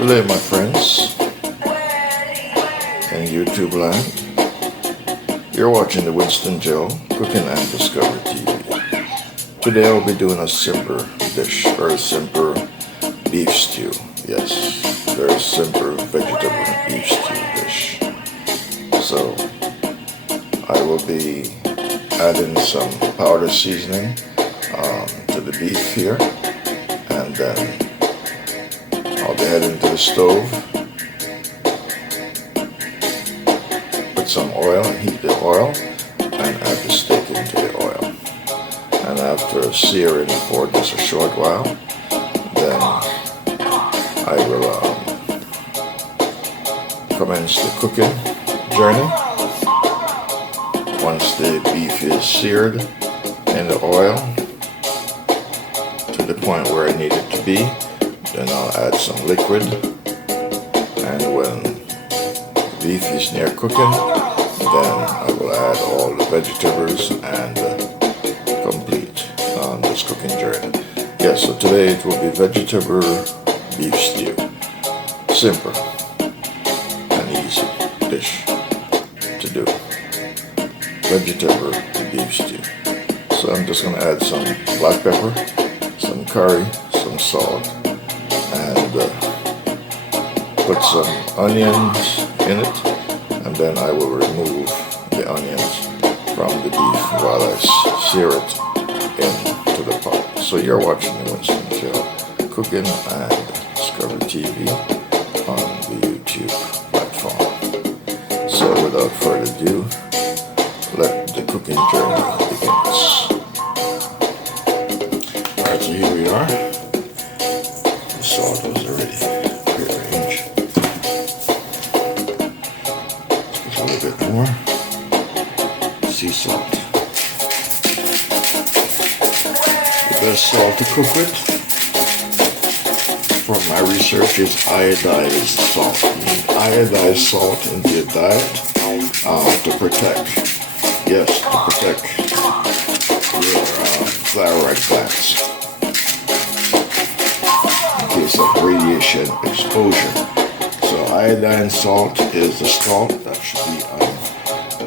Hello, my friends in YouTube land. You're watching the Winston Cooking and Discovery TV. Today I'll be doing a simple dish, or a simple beef stew. Yes, very simple vegetable beef stew dish. So I will be adding some powder seasoning to the beef here, and then I'll be heading to the stove, put some oil, heat the oil, and add the steak into the oil. And after searing for just a short while, then I will commence the cooking journey. Once the beef is seared in the oil to the point where I need it to be, then I'll add some liquid, and when the beef is near cooking, then I will add all the vegetables and complete on this cooking journey. Yes, so today it will be vegetable beef stew. Simple and easy dish to do. Vegetable beef stew. So I'm just going to add some black pepper, some curry, some salt, and put some onions in it, and then I will remove the onions from the beef while I sear it into the pot. So you're watching the Winston Cooking and Discovery TV on the YouTube platform. So without further ado, let the cooking journey begins. Alright, so here we are. The salt was already prearranged. Let's put a little bit more sea salt. The best salt to cook with, from my research, is iodized salt. You need iodized salt in your diet to protect your thyroid glands in case of radiation exposure. So iodine salt is the salt that should be on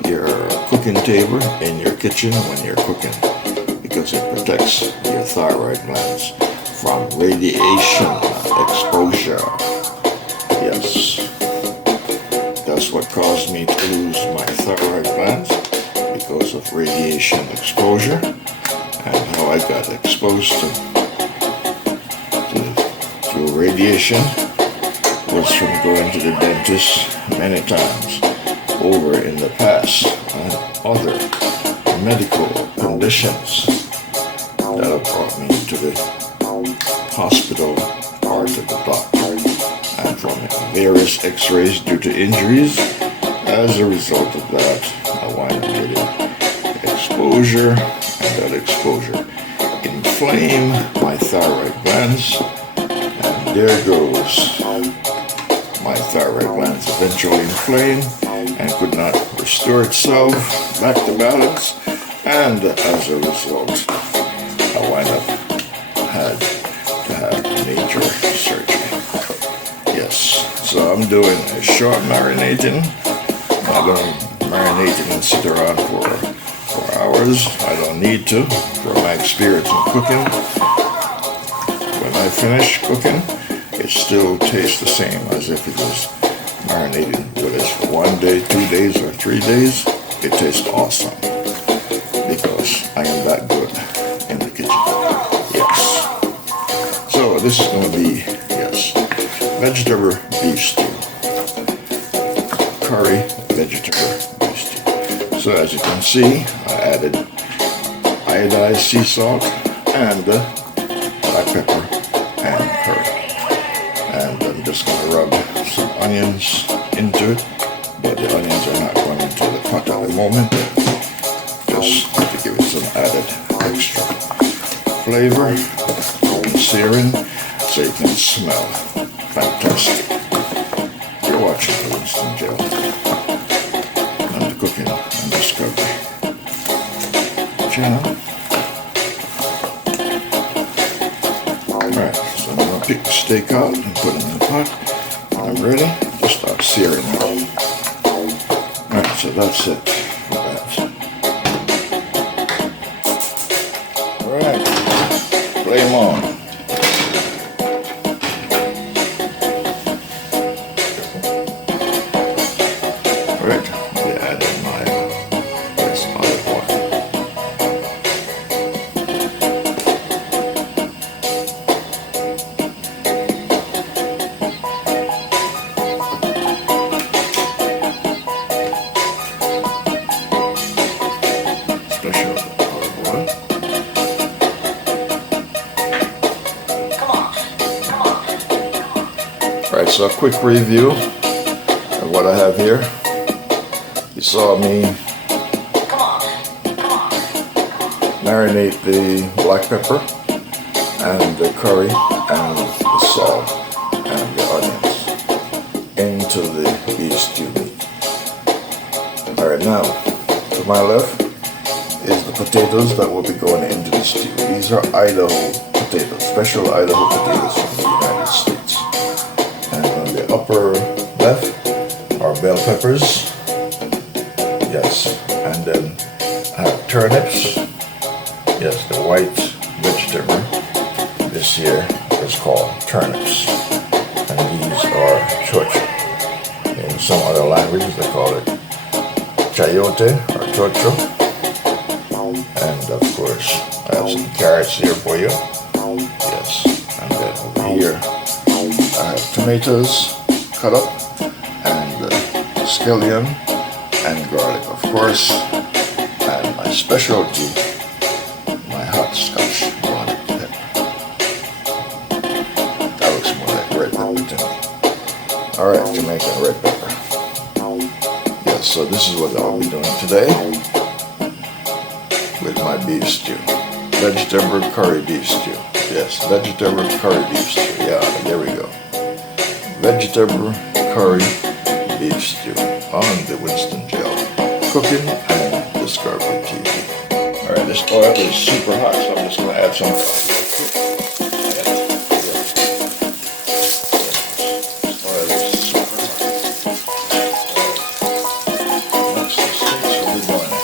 your cooking table in your kitchen when you're cooking, because it protects your thyroid glands from radiation exposure. Yes, that's what caused me to lose my thyroid glands, because of radiation exposure, and how I got exposed to radiation was from going to the dentist many times over in the past, and other medical conditions that have brought me to the hospital or to the doctor, and from various x-rays due to injuries. As a result of that, I wind up getting exposure, and that exposure inflamed my thyroid glands, and there goes my thyroid glands eventually inflamed and could not restore itself back to balance, and as a result I wind up had to have major surgery. Yes, so I'm doing a short marinating. I'm not going to marinate it and sit around for hours. I don't need to, from my experience in cooking. When I finish cooking, it still tastes the same as if it was marinated, whether it's for 1 day, 2 days, or 3 days. It tastes awesome, because I am that good in the kitchen. Yes. So this is going to be, vegetable beef stew. Curry vegetable beef stew. So as you can see, I added iodized sea salt and black pepper and curry. And I'm just going to rub some onions into it, but the onions are not going into the pot at the moment, just to give it some added extra flavor when searing, so you can smell fantastic. You're watching the Winston and the Cooking and Discovery channel. Alright, so I'm going to pick the steak out and put it in the pot. I'm ready to start searing now. Alright, so that's it for that. Alright, flame on. Alright, we added my first olive oil. Alright, so a quick review of what I have here. You saw me marinate the black pepper and the curry and the salt and the onions into the beef stew meat. Alright, now to my left is the potatoes that will be going into the stew. These are Idaho potatoes, special Idaho potatoes from the United States. And on the upper left are bell peppers. Yes, and then I have turnips. Yes, the white vegetable. This here is called turnips. And these are chocho. In some other languages they call it chayote or chocho. And of course I have some carrots here for you. Yes, and then over here I have tomatoes cut up and scallion and garlic, of course, and my specialty, my hot scotch bonnet pepper. That looks more like red pepper to me. Alright, Jamaican red pepper. Yes, so this is what I'll be doing today with my beef stew. Vegetable curry beef stew. Yes, vegetable curry beef stew. Yeah, there we go. Vegetable curry beef stew on the Winston gel. Cooking and Discovery TV. Alright, this oil is super hot, so I'm just going to add some. This oil is super hot. That's the steak, so we're doing it.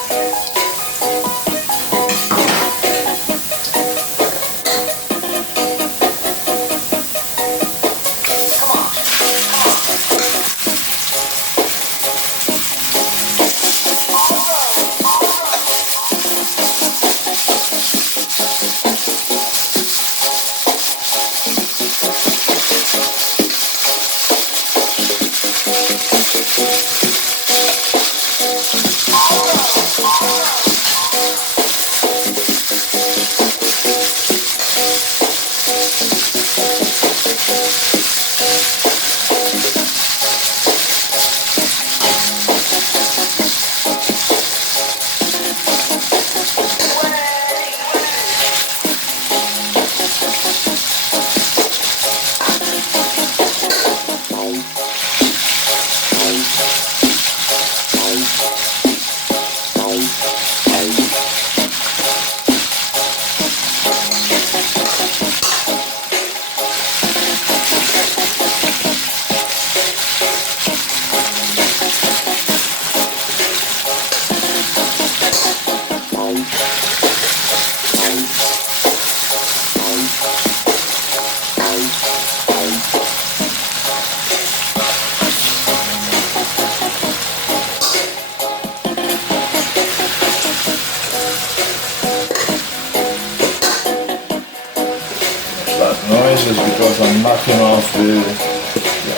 Noise is because I'm knocking off the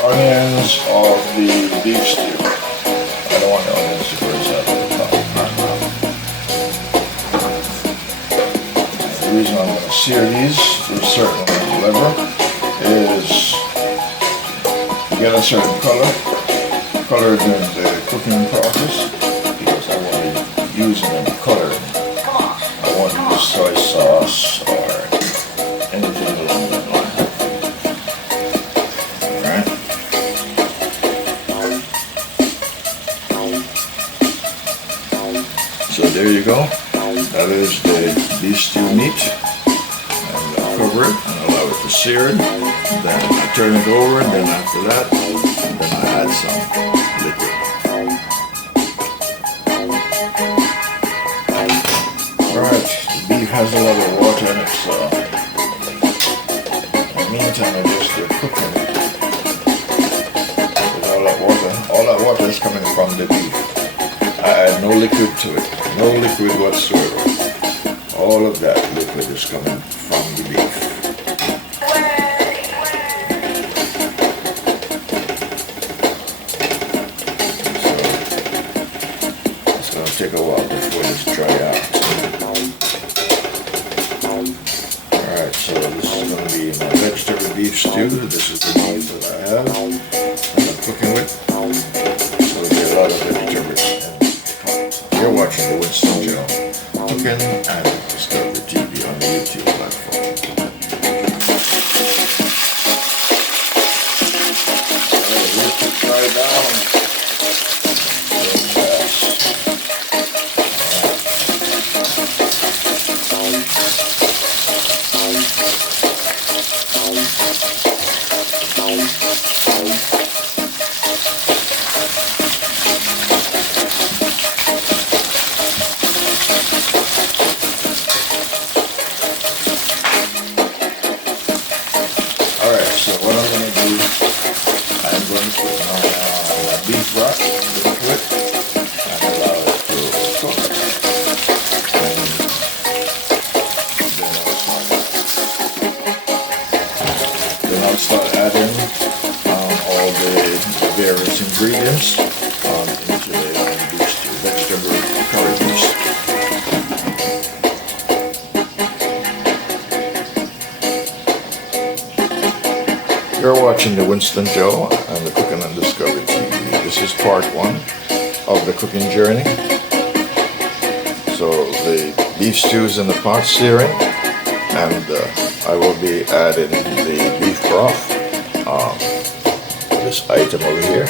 onions of the beef stew. I don't want the onions to burst out of the top. The reason I'm going to sear these to a certain level is to get a certain color during the cooking process, because I won't be using any coloring. I won't use soy sauce or anything along that line. Alright. So there you go. That is the beef stew meat. And I'll cover it and allow it to sear. Then I turn it over, and then after that add some liquid. Alright, the beef has a lot of water in it, so in the meantime I just cooking it with all that water is coming from the beef. I add no liquid to it, no liquid whatsoever. All of that liquid is coming from the beef. So it's going to take a while before this dry out. Alright, so this is going to be my vegetable beef stew. This is the beef that I have that I'm cooking with. So there'll be a lot of vegetables in the pot. You're watching the Winston Joe cooking and Discovery TV on the YouTube platform. Alright, let it dry down. Alright, so what I'm going to do, I'm going to put my beef broth into it and allow it to cook. Then I'll start adding all the various ingredients into the beef stew, vegetable curry beef. You're watching the Winston Joe and the Cooking on Discovery TV. This is part 1 of the cooking journey. So the beef stew is in the pot searing, and I will be adding the beef broth, this item over here.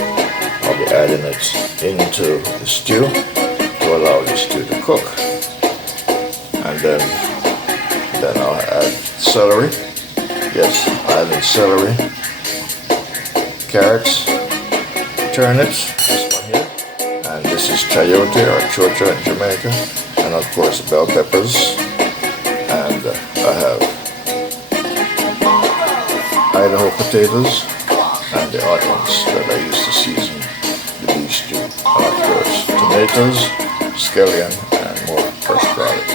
I'll be adding it into the stew to allow the stew to cook. And then I'll add celery. Yes, adding celery, carrots, turnips, this one here, and this is chayote or chocha in Jamaica, and of course bell peppers, and I have Idaho potatoes and the onions that I use to season the beef stew, and of course tomatoes, scallion, and more fresh garlic.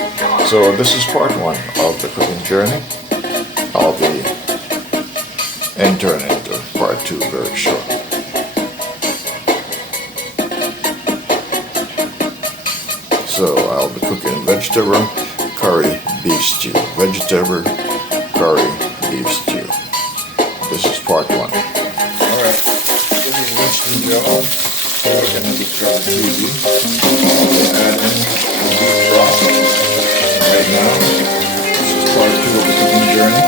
So this is part 1 of the cooking journey. I'll be entering into part 2 very shortly. So I'll be cooking vegetable curry beef stew. Vegetable curry beef stew. This is part 1. Alright, this is Winston Joe. Cooking on Discovery TV. I'll be adding the beef broth right now. This is part 2 of the cooking journey.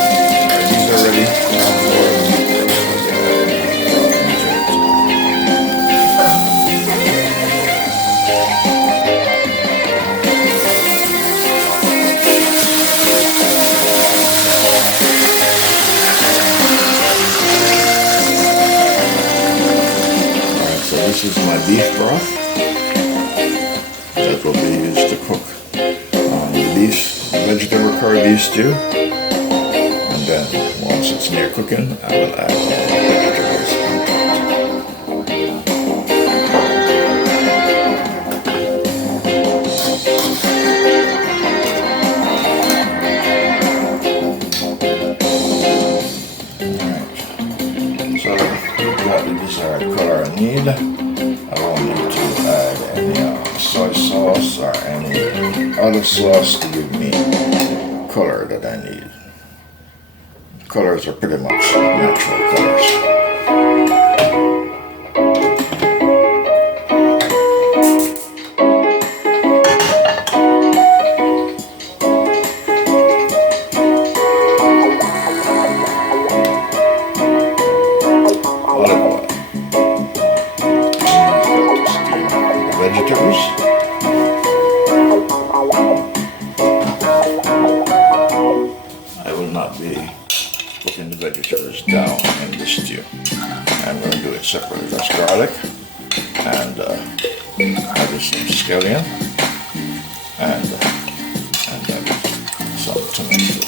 These are ready for Alright, so this is my beef broth that will be used to cook the vegetable curry beef stew. Then, once it's near cooking, I will add all the vegetables on Alright, so I've got the desired color I need. I don't need to add any soy sauce or any other sauce to give me color that I need. Colors are pretty much natural colors. Olive oil. The vegetables. I will not be cooking the vegetables down in the stew. it separately. That's garlic, and added some scallion, and added some tomatoes.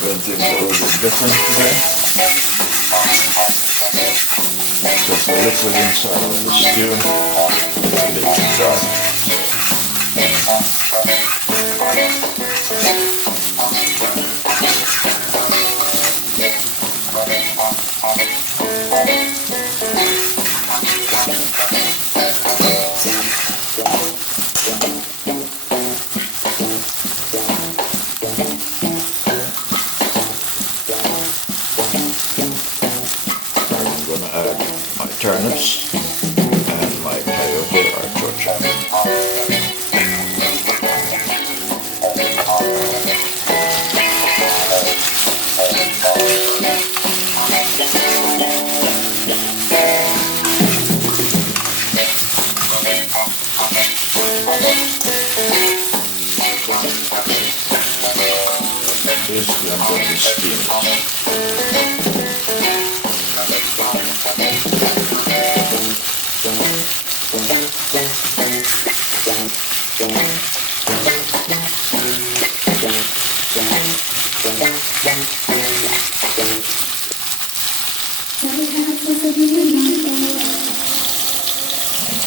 Doing things a little bit different today, because the liquid inside of the stew is a bit too dry. My turnips and my peyote or torcha. Basically, I'm going to steam it.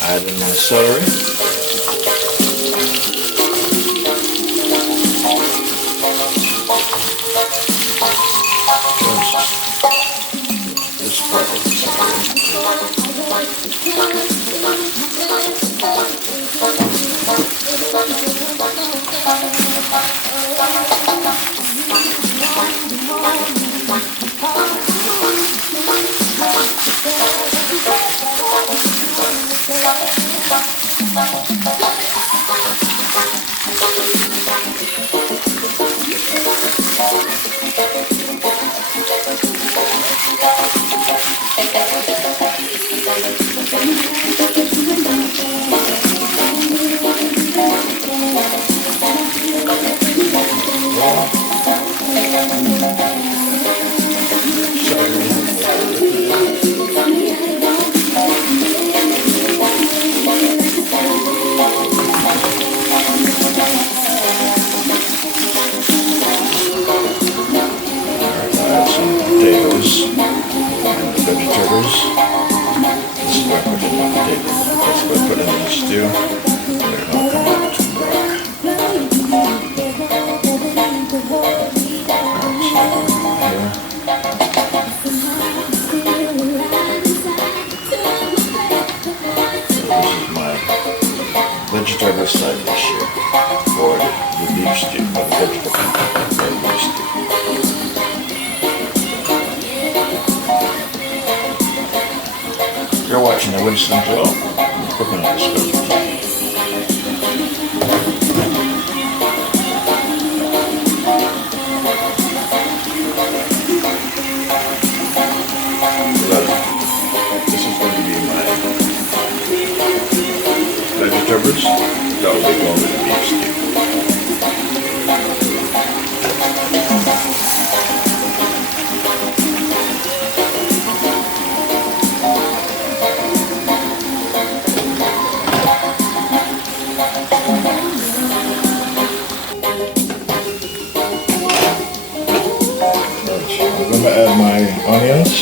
Add in my celery. This part of the celery. Potatoes and vegetables. This is where I put in my potatoes. That's what I put in the stew. They're not coming out too dark. This is my vegetable side dish here for the beef stew, or the vegetable beef stew. You're watching the Winston show. Cooking on the stove. This is going to be my vegetables. That will be going with the beef stew. I'm going to add my onions.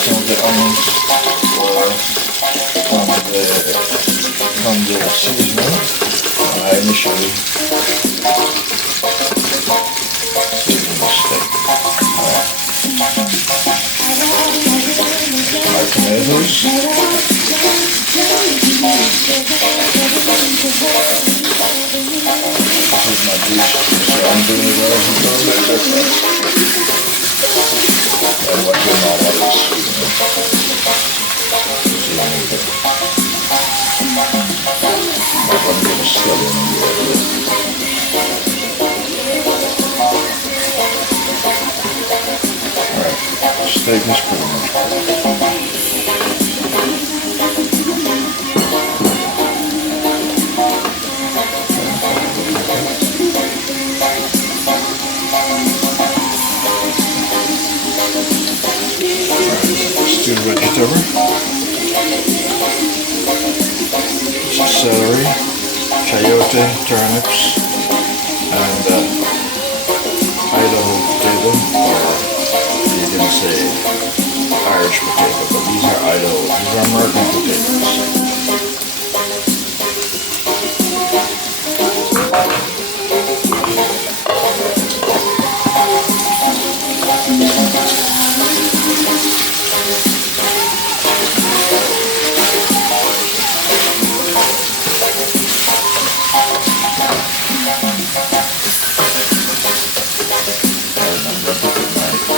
Some of the onions were from the seasoning. I initially seasoned the steak. My tomatoes. This is my dish, so I'm doing it a little bit different than what you normally see. I'm going to get a skillet in here. Alright, steak is pretty much cooked. Stewed vegetable, celery, chayote, turnips, and Idaho potato, or you can say Irish potato, but these are Idaho, these are American potatoes.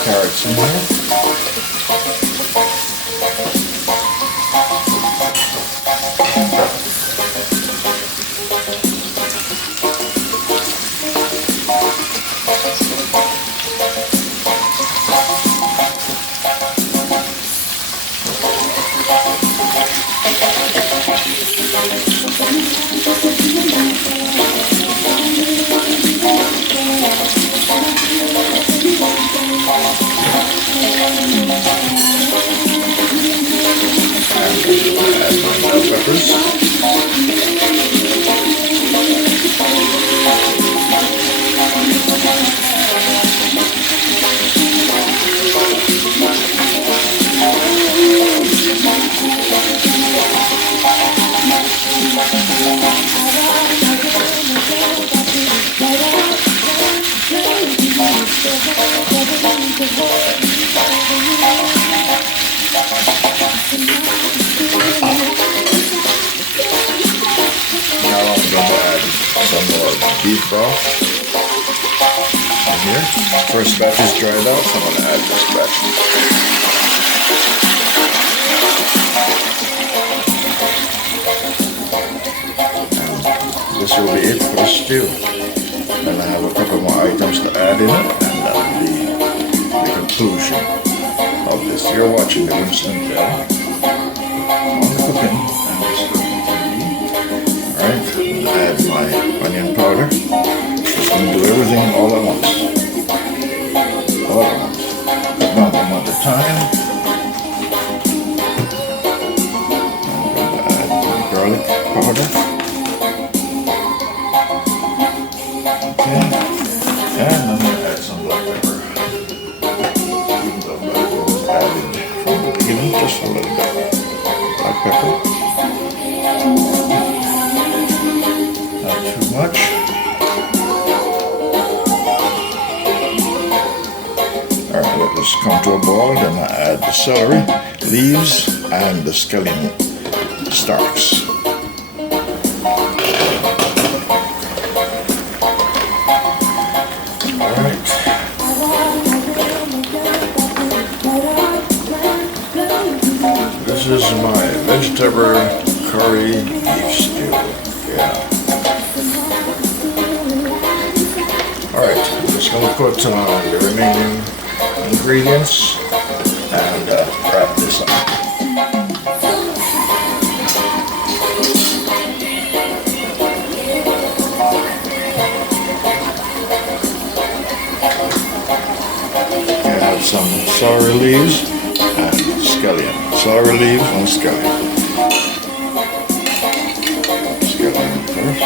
Carrots in here. Beef broth in here. First batch is dried out, so I'm going to add this batch. And this will be it for the stew. Then I have a couple more items to add in it, and that will be the conclusion of this. You're watching the Winston channel on the cooking and this cooking TV. Alright, I'm going to add my onion powder. Just going to do everything all at once. All at once. Put down them at a time. I'm going to add my garlic powder. Okay. And I'm going to add some black pepper. Even though black pepper was added from the beginning, just a little bit. Black pepper. Not too much. Alright, let this come to a boil, then I add the celery, leaves, and the scallion stalks. Alright. This is my vegetable curry beef stew. Yeah. Alright, I'm just going to put the remaining ingredients and wrap this up. I have some celery leaves and scallion. Celery leaves and scallion. Scallion first.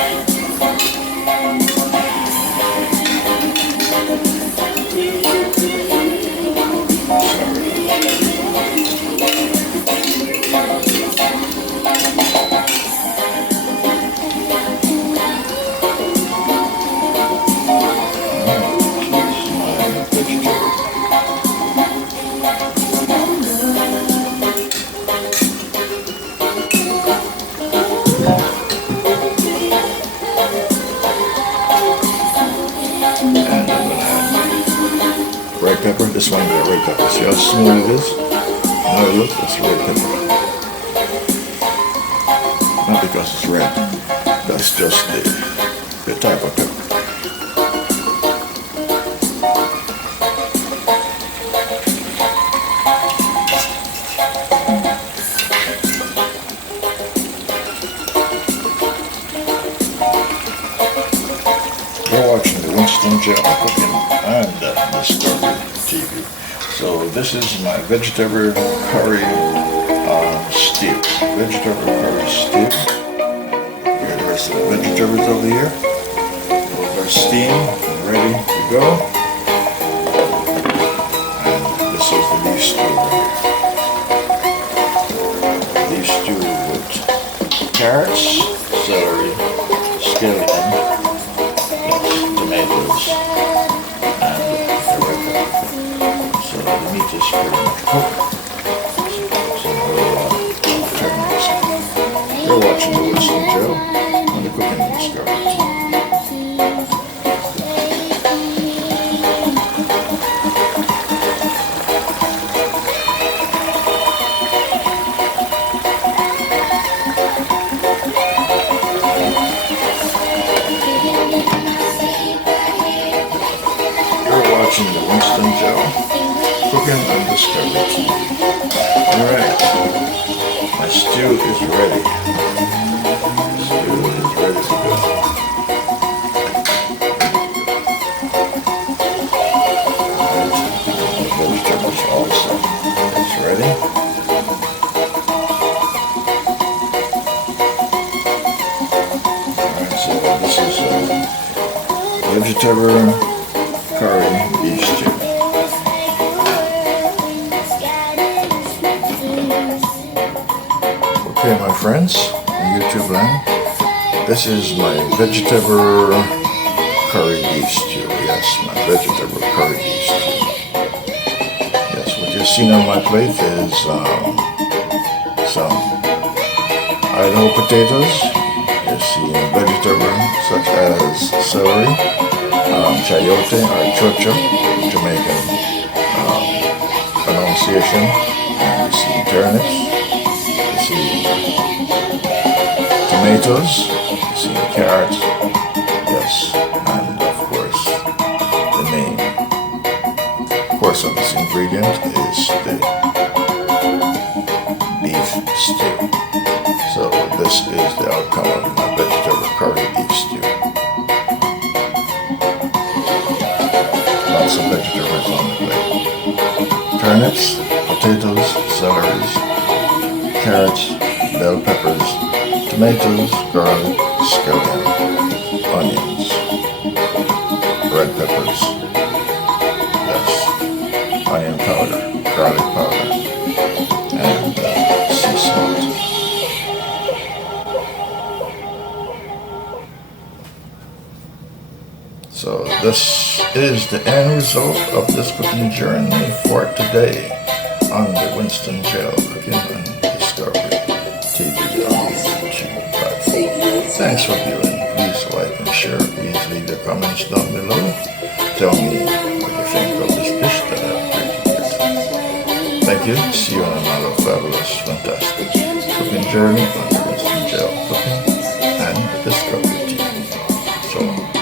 this one is a red pepper. See how smooth it is? Now look, it's red pepper. Not because it's red. That's just the type of pepper. You're watching the Winston Cooking and Discovery TV. So this is my vegetable curry stew. Vegetable curry stew. Here are the rest of the vegetables over here. Those are steamed and ready to go. And this is the beef stew right here. Beef stew with carrots, celery, scallion, tomatoes, and the red pepper. So the meat is pretty much cooked. So we'll turn this on. You're watching the Winston Joe on the Cooking and Discovery TV. Watching the Winston Joe Cooking and Discovery TV. Alright, my stew is ready. Stew is ready to go. The vegetables also is ready. Alright, so this is vegetable curry beef stew. Okay, my friends in YouTube land, this is my vegetable curry beef stew. Yes, my vegetable curry beef stew. Yes, what you've seen on my plate is some Idaho potatoes. You see vegetables such as celery, chayote or chocho, Jamaican pronunciation, and you see turnips, you see tomatoes, you see carrots, yes, and of course the main course of this ingredient is the beef stew. So this is the outcome of my vegetable curry beef stew. Lots of vegetables on the plate. Turnips, potatoes, celeries, carrots, bell peppers, tomatoes, garlic, scallion, onions, red peppers, yes, onion powder, garlic powder, and sea salt. So this is the end result of this cooking journey for today on the Winston Jail Cooking and Discovery TV on YouTube platform. Thanks for viewing. Please like and share. Please leave your comments down below. Tell me what you think of this dish that I've prepared. Thank you. See you on another fabulous, fantastic cooking journey on the Winston Jail Cooking and Discovery TV. So long.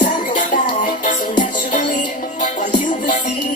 Time goes by so naturally while you receive.